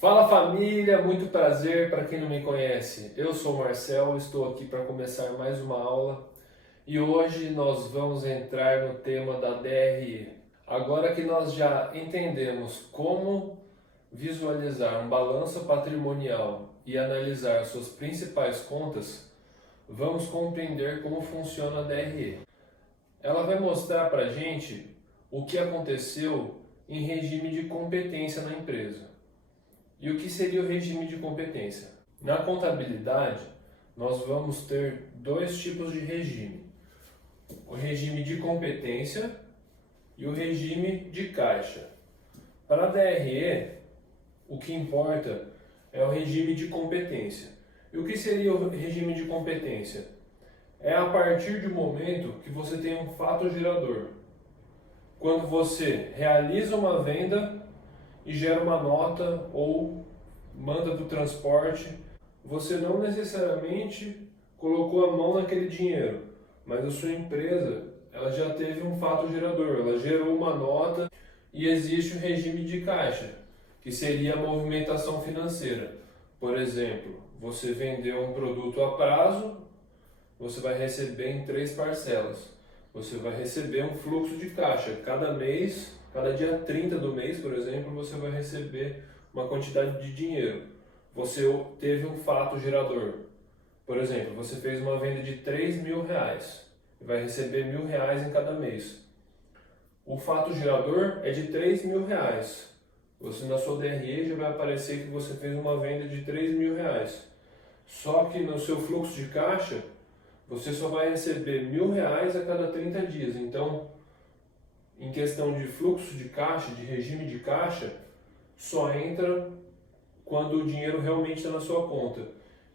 Fala família, muito prazer para quem não me conhece. Eu sou o Marcel, estou aqui para começar mais uma aula e hoje nós vamos entrar no tema da DRE. Agora que nós já entendemos como visualizar um balanço patrimonial e analisar suas principais contas, vamos compreender como funciona a DRE. Ela vai mostrar para a gente o que aconteceu em regime de competência na empresa. E o que seria o regime de competência? Na contabilidade, nós vamos ter dois tipos de regime: o regime de competência e o regime de caixa. Para a DRE, o que importa é o regime de competência. E o que seria o regime de competência? É a partir do momento que você tem um fato gerador. Quando você realiza uma venda e gera uma nota ou manda do transporte, você não necessariamente colocou a mão naquele dinheiro, mas a sua empresa ela já teve um fato gerador, ela gerou uma nota e existe o regime de caixa, que seria a movimentação financeira. Por exemplo, você vendeu um produto a prazo, você vai receber em 3 parcelas. Você vai receber um fluxo de caixa. Cada mês, cada dia 30 do mês, por exemplo, você vai receber uma quantidade de dinheiro. Você teve um fato gerador. Por exemplo, você fez uma venda de R$ 3.000 e vai receber R$ 1.000 em cada mês. O fato gerador é de R$ 3.000. Você na sua DRE já vai aparecer que você fez uma venda de R$ 3.000. Só que no seu fluxo de caixa, você só vai receber R$ 1.000 a cada 30 dias. Então, em questão de fluxo de caixa, de regime de caixa, só entra quando o dinheiro realmente está na sua conta.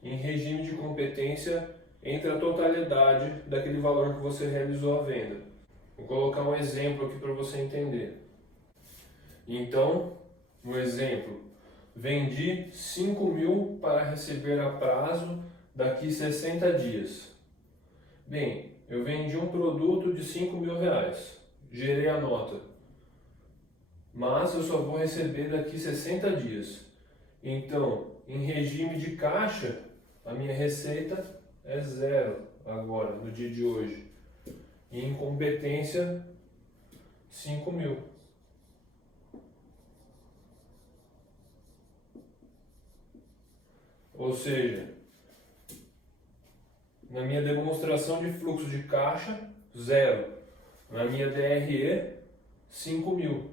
Em regime de competência, entra a totalidade daquele valor que você realizou a venda. Vou colocar um exemplo aqui para você entender. Então, um exemplo, vendi 5.000 para receber a prazo daqui 60 dias. Bem, eu vendi um produto de R$ 5.000, gerei a nota, mas eu só vou receber daqui 60 dias. Então, em regime de caixa, a minha receita é zero agora, no dia de hoje. E em competência, 5.000. Ou seja, na minha demonstração de fluxo de caixa, zero. Na minha DRE, 5.000.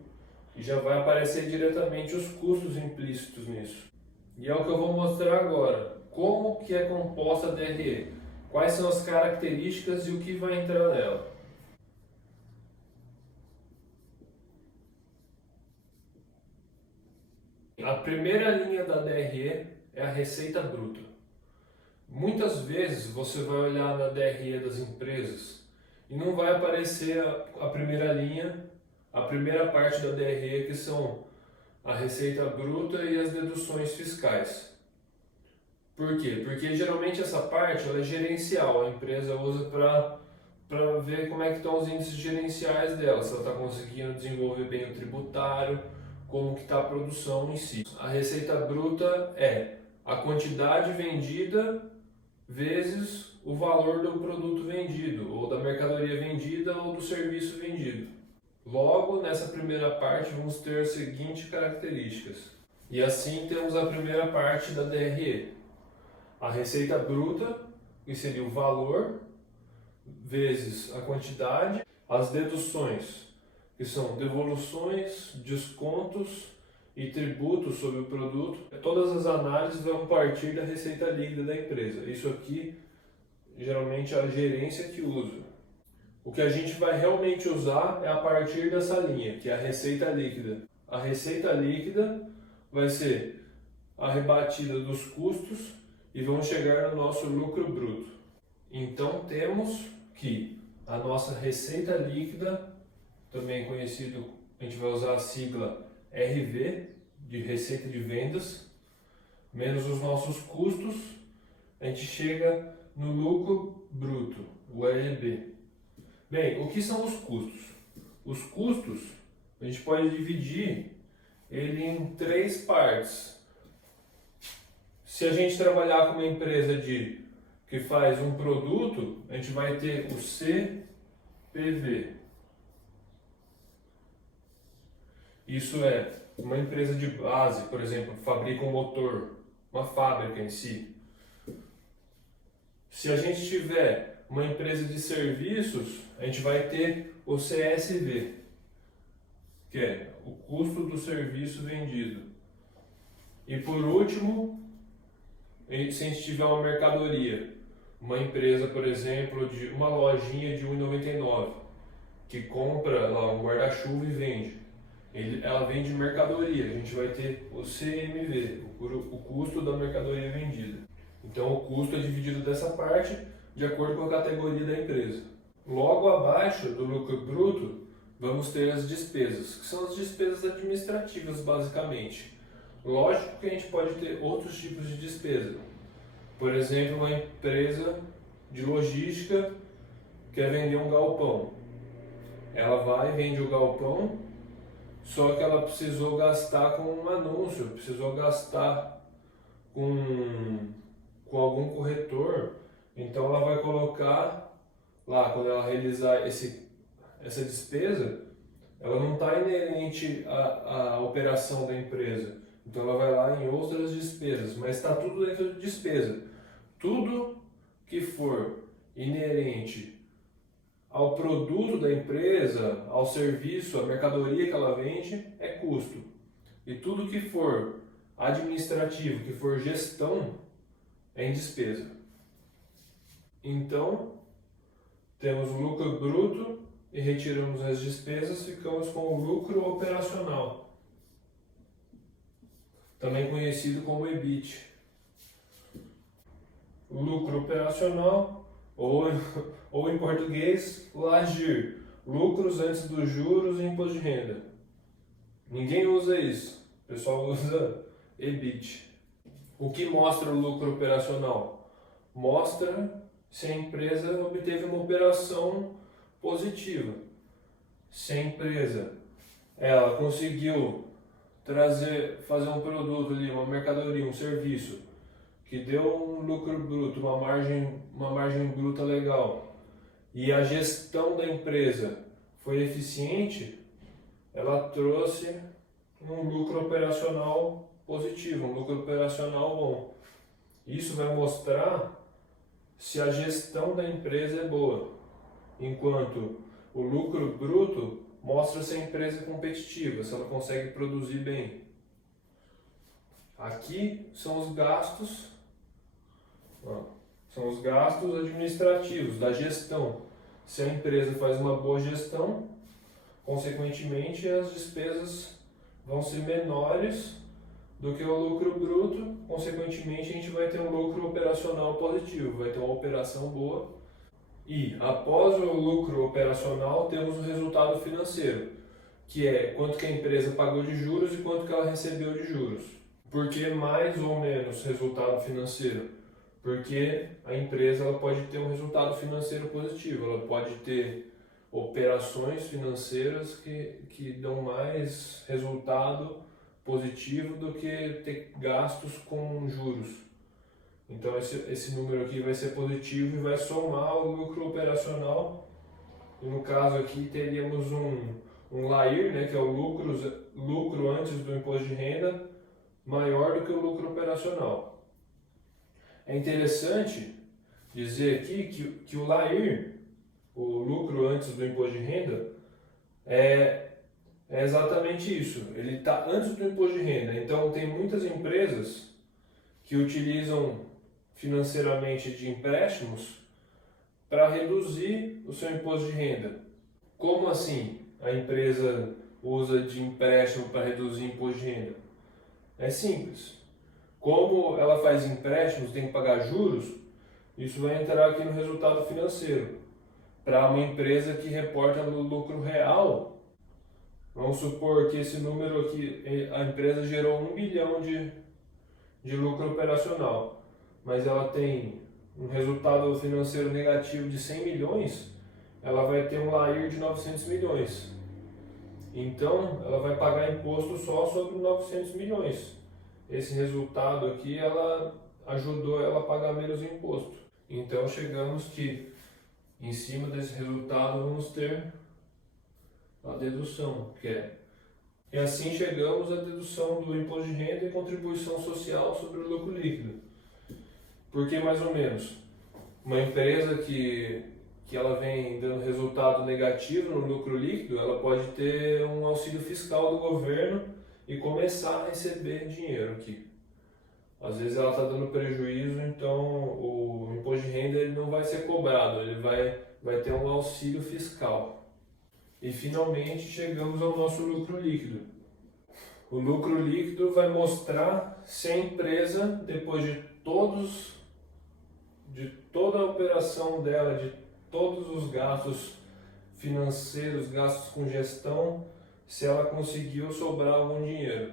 E já vai aparecer diretamente os custos implícitos nisso. E é o que eu vou mostrar agora. Como que é composta a DRE? Quais são as características e o que vai entrar nela? A primeira linha da DRE é a receita bruta. Muitas vezes você vai olhar na DRE das empresas e não vai aparecer a primeira linha, a primeira parte da DRE, que são a receita bruta e as deduções fiscais. Por quê? Porque geralmente essa parte ela é gerencial, a empresa usa para ver como é que estão os índices gerenciais dela, se ela está conseguindo desenvolver bem o tributário, como que está a produção em si. A receita bruta é a quantidade vendida vezes o valor do produto vendido, ou da mercadoria vendida, ou do serviço vendido. Logo, nessa primeira parte, vamos ter as seguintes características. E assim temos a primeira parte da DRE. A receita bruta, que seria o valor, vezes a quantidade. As deduções, que são devoluções, descontos e tributos sobre o produto. Todas as análises vão partir da receita líquida da empresa. Isso aqui, geralmente, é a gerência que usa. O que a gente vai realmente usar é a partir dessa linha, que é a receita líquida. A receita líquida vai ser a rebatida dos custos e vão chegar no nosso lucro bruto. Então temos que a nossa receita líquida, também conhecido, a gente vai usar a sigla RV, de receita de vendas, menos os nossos custos, a gente chega no lucro bruto, o LB. Bem, o que são os custos? Os custos, a gente pode dividir ele em 3 partes. Se a gente trabalhar com uma empresa que faz um produto, a gente vai ter o CPV. Isso é uma empresa de base, por exemplo, fabrica um motor, uma fábrica em si. Se a gente tiver uma empresa de serviços, a gente vai ter o CSV, que é o custo do serviço vendido. E por último, se a gente tiver uma mercadoria, uma empresa, por exemplo, de uma lojinha de R$ 1,99, que compra lá um guarda-chuva e vende. Ela vende mercadoria, a gente vai ter o CMV, o custo da mercadoria vendida. Então o custo é dividido dessa parte de acordo com a categoria da empresa. Logo abaixo do lucro bruto, vamos ter as despesas, que são as despesas administrativas basicamente. Lógico que a gente pode ter outros tipos de despesa. Por exemplo, uma empresa de logística quer vender um galpão. Ela vai e vende o galpão, só que ela precisou gastar com um anúncio, precisou gastar com algum corretor. Então ela vai colocar lá, quando ela realizar essa despesa, ela não está inerente à operação da empresa. Então ela vai lá em outras despesas, mas está tudo dentro de despesa. Tudo que for inerente ao produto da empresa, ao serviço, à mercadoria que ela vende, é custo. E tudo que for administrativo, que for gestão, é em despesa. Então, temos o lucro bruto e retiramos as despesas, ficamos com o lucro operacional, também conhecido como EBIT. O lucro operacional, ou em português, LAGIR, lucros antes dos juros e imposto de renda. Ninguém usa isso, o pessoal usa EBIT. O que mostra o lucro operacional? Mostra se a empresa obteve uma operação positiva. Se a empresa ela conseguiu fazer um produto ali, uma mercadoria, um serviço, que deu um lucro bruto, uma margem bruta legal, e a gestão da empresa foi eficiente, ela trouxe um lucro operacional positivo, um lucro operacional bom. Isso vai mostrar se a gestão da empresa é boa, enquanto o lucro bruto mostra se a empresa é competitiva, se ela consegue produzir bem. Aqui são os gastos administrativos da gestão. Se a empresa faz uma boa gestão, consequentemente as despesas vão ser menores do que o lucro bruto, consequentemente a gente vai ter um lucro operacional positivo, vai ter uma operação boa. E após o lucro operacional temos o resultado financeiro, que é quanto que a empresa pagou de juros e quanto que ela recebeu de juros. Por que mais ou menos resultado financeiro? Porque a empresa ela pode ter um resultado financeiro positivo, ela pode ter operações financeiras que dão mais resultado positivo do que ter gastos com juros. Então esse número aqui vai ser positivo e vai somar o lucro operacional. E no caso aqui teríamos um LAIR, né, que é o lucro antes do imposto de renda, maior do que o lucro operacional. É interessante dizer aqui que o LAIR, o lucro antes do imposto de renda, é exatamente isso. Ele está antes do imposto de renda. Então tem muitas empresas que utilizam financeiramente de empréstimos para reduzir o seu imposto de renda. Como assim a empresa usa de empréstimo para reduzir o imposto de renda? É simples. Como ela faz empréstimos, tem que pagar juros, isso vai entrar aqui no resultado financeiro. Para uma empresa que reporta no lucro real, vamos supor que esse número aqui, a empresa gerou 1 bilhão de lucro operacional, mas ela tem um resultado financeiro negativo de 100 milhões, ela vai ter um LAIR de 900 milhões. Então, ela vai pagar imposto só sobre 900 milhões. Esse resultado aqui, ela ajudou ela a pagar menos imposto. Então chegamos que em cima desse resultado vamos ter a dedução, que é. E assim chegamos à dedução do imposto de renda e contribuição social sobre o lucro líquido. Porque mais ou menos, uma empresa que ela vem dando resultado negativo no lucro líquido, ela pode ter um auxílio fiscal do governo e começar a receber dinheiro aqui. Às vezes ela está dando prejuízo, então o imposto de renda ele não vai ser cobrado, ele vai ter um auxílio fiscal. E finalmente chegamos ao nosso lucro líquido. O lucro líquido vai mostrar se a empresa, depois de toda a operação dela, de todos os gastos financeiros, gastos com gestão, se ela conseguiu sobrar algum dinheiro.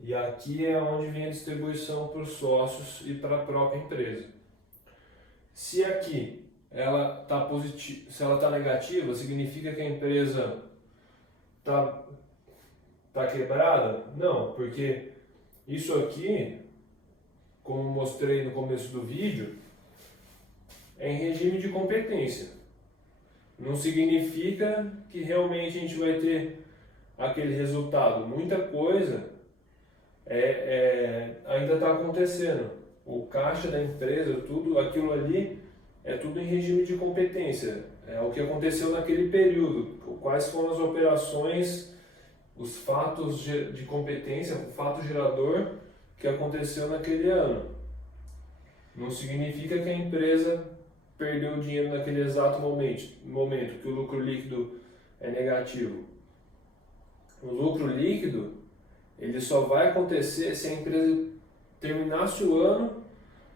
E aqui é onde vem a distribuição para os sócios e para a própria empresa. Se aqui ela está positiva, se ela está negativa, significa que a empresa está quebrada? Não, porque isso aqui, como mostrei no começo do vídeo, é em regime de competência. Não significa que realmente a gente vai ter aquele resultado. Muita coisa ainda está acontecendo. O caixa da empresa, tudo aquilo ali é tudo em regime de competência. É o que aconteceu naquele período, quais foram as operações, os fatos de competência, o fato gerador que aconteceu naquele ano. Não significa que a empresa perdeu dinheiro naquele exato momento que o lucro líquido é negativo. O lucro líquido ele só vai acontecer se a empresa terminasse o ano,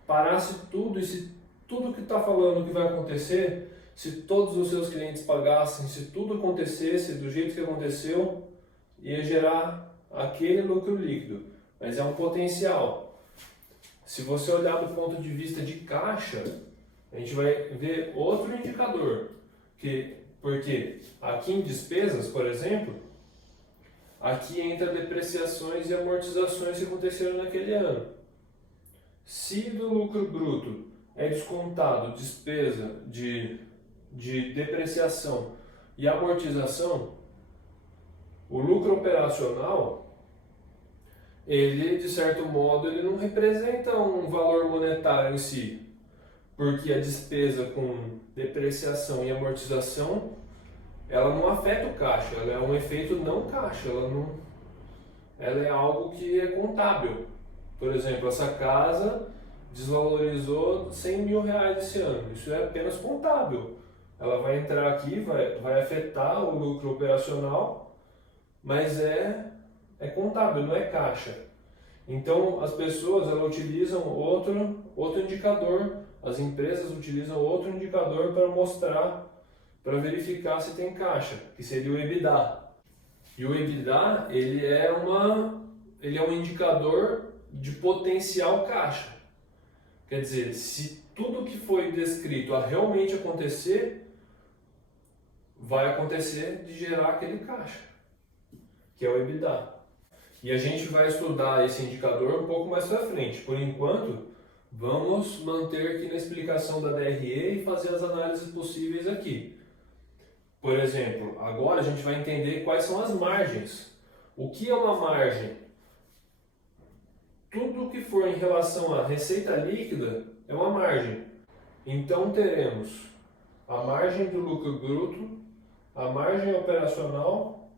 parasse tudo, e se tudo que está falando que vai acontecer, se todos os seus clientes pagassem, se tudo acontecesse do jeito que aconteceu, ia gerar aquele lucro líquido. Mas é um potencial. Se você olhar do ponto de vista de caixa, a gente vai ver outro indicador. Porque aqui em despesas, por exemplo, aqui entra depreciações e amortizações que aconteceram naquele ano. Se do lucro bruto é descontado despesa de depreciação e amortização, o lucro operacional, ele de certo modo ele não representa um valor monetário em si, porque a despesa com depreciação e amortização ela não afeta o caixa, ela é um efeito não caixa, ela é algo que é contábil. Por exemplo, essa casa desvalorizou 100 mil reais esse ano, isso é apenas contábil. Ela vai entrar aqui, vai afetar o lucro operacional, mas é contábil, não é caixa. Então as pessoas elas utilizam outro indicador, as empresas utilizam outro indicador para mostrar, para verificar se tem caixa, que seria o EBITDA. E o EBITDA ele é um indicador de potencial caixa. Quer dizer, se tudo que foi descrito a realmente acontecer, vai acontecer de gerar aquele caixa, que é o EBITDA. E a gente vai estudar esse indicador um pouco mais para frente. Por enquanto, vamos manter aqui na explicação da DRE e fazer as análises possíveis aqui. Por exemplo, agora a gente vai entender quais são as margens. O que é uma margem? Tudo que for em relação à receita líquida é uma margem. Então teremos a margem do lucro bruto, a margem operacional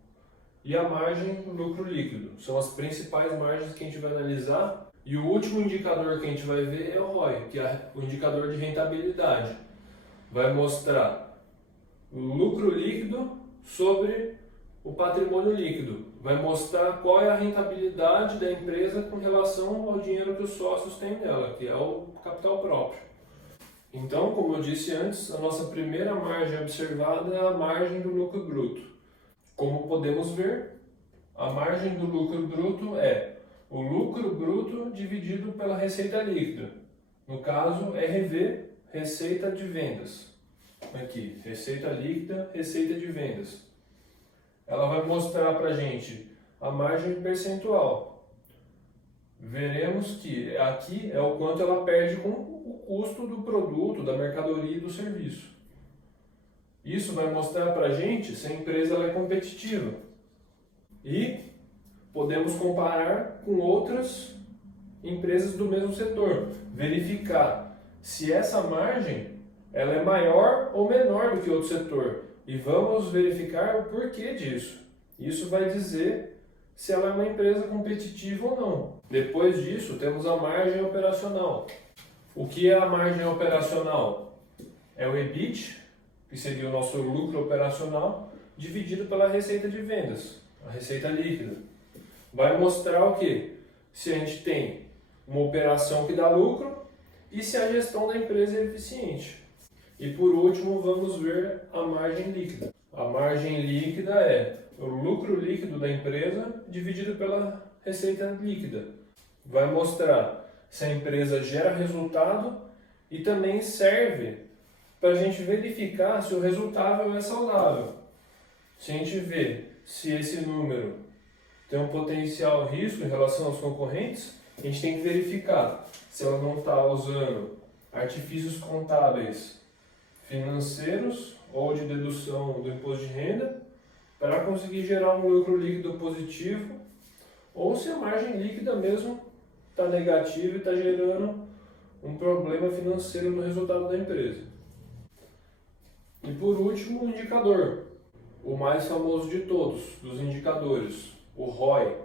e a margem do lucro líquido. São as principais margens que a gente vai analisar. E o último indicador que a gente vai ver é o ROI, que é o indicador de rentabilidade. Vai mostrar o lucro líquido sobre o patrimônio líquido. Vai mostrar qual é a rentabilidade da empresa com relação ao dinheiro que os sócios têm nela, que é o capital próprio. Então, como eu disse antes, a nossa primeira margem observada é a margem do lucro bruto. Como podemos ver, a margem do lucro bruto é o lucro bruto dividido pela receita líquida. No caso, RV, receita de vendas. Aqui, receita líquida, receita de vendas. Ela vai mostrar para a gente a margem percentual. veremos que aqui é o quanto ela perde com o custo do produto, da mercadoria e do serviço. Isso vai mostrar para a gente se a empresa ela é competitiva. E podemos comparar com outras empresas do mesmo setor, verificar se essa margem ela é maior ou menor do que outro setor. E vamos verificar o porquê disso. Isso vai dizer se ela é uma empresa competitiva ou não. Depois disso, temos a margem operacional. O que é a margem operacional? É o EBIT, que seria o nosso lucro operacional, dividido pela receita de vendas, a receita líquida. Vai mostrar o quê? Se a gente tem uma operação que dá lucro e se a gestão da empresa é eficiente. E por último, vamos ver a margem líquida. A margem líquida é o lucro líquido da empresa dividido pela receita líquida. Vai mostrar se a empresa gera resultado e também serve para a gente verificar se o resultado é saudável. Se a gente vê se esse número tem um potencial risco em relação aos concorrentes, a gente tem que verificar se ela não está usando artifícios contábeis financeiros ou de dedução do imposto de renda para conseguir gerar um lucro líquido positivo, ou se a margem líquida mesmo está negativa e está gerando um problema financeiro no resultado da empresa. E por último, o indicador, o mais famoso de todos, dos indicadores, o ROI,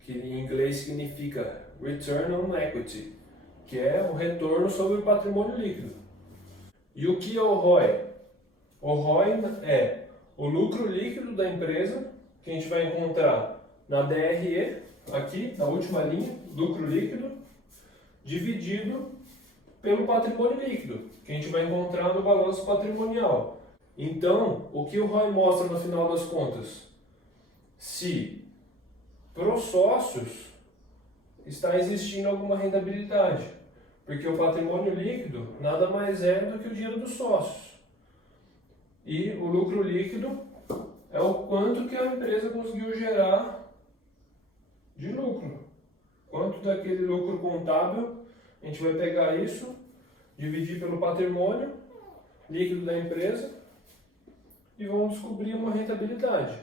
que em inglês significa Return on Equity, que é o retorno sobre o patrimônio líquido. E o que é o ROI? O ROI é o lucro líquido da empresa, que a gente vai encontrar na DRE, aqui na última linha, lucro líquido, dividido pelo patrimônio líquido, que a gente vai encontrar no balanço patrimonial. Então, o que o ROI mostra no final das contas? Se para os sócios está existindo alguma rentabilidade, porque o patrimônio líquido nada mais é do que o dinheiro dos sócios. E o lucro líquido é o quanto que a empresa conseguiu gerar de lucro. Quanto daquele lucro contábil, a gente vai pegar isso, dividir pelo patrimônio líquido da empresa e vamos descobrir uma rentabilidade.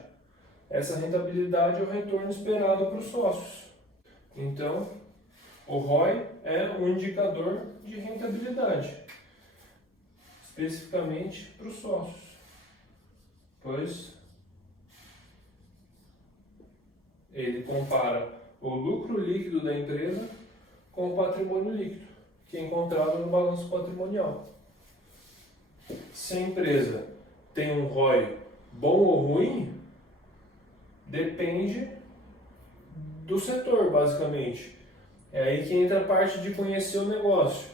Essa rentabilidade é o retorno esperado para os sócios. Então, o ROI é um indicador de rentabilidade, especificamente para os sócios, pois ele compara o lucro líquido da empresa com o patrimônio líquido, que é encontrado no balanço patrimonial. Se a empresa tem um ROI bom ou ruim, depende do setor, basicamente. É aí que entra a parte de conhecer o negócio.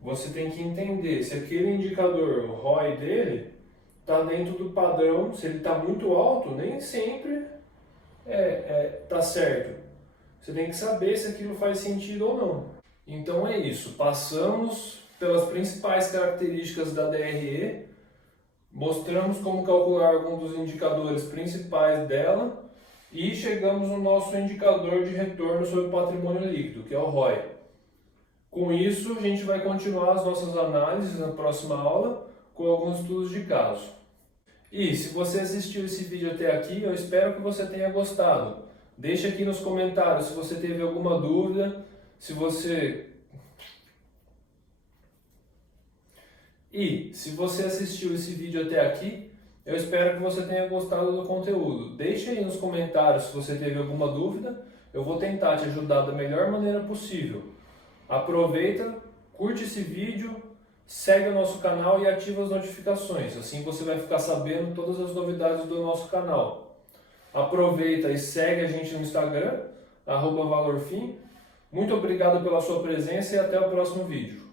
Você tem que entender se aquele indicador, o ROI dele, está dentro do padrão. Se ele está muito alto, nem sempre está certo. Você tem que saber se aquilo faz sentido ou não. Então é isso. Passamos pelas principais características da DRE, mostramos como calcular alguns dos indicadores principais dela e chegamos no nosso indicador de retorno sobre o patrimônio líquido, que é o ROI. Com isso, a gente vai continuar as nossas análises na próxima aula com alguns estudos de caso. E se você assistiu esse vídeo até aqui, eu espero que você tenha gostado. Deixe aqui nos comentários se você teve alguma dúvida, se você assistiu esse vídeo até aqui, eu espero que você tenha gostado do conteúdo. Deixe aí nos comentários se você teve alguma dúvida, eu vou tentar te ajudar da melhor maneira possível. Aproveita, curte esse vídeo, segue o nosso canal e ativa as notificações, assim você vai ficar sabendo todas as novidades do nosso canal. Aproveita e segue a gente no Instagram, @valorfim. Muito obrigado pela sua presença e até o próximo vídeo.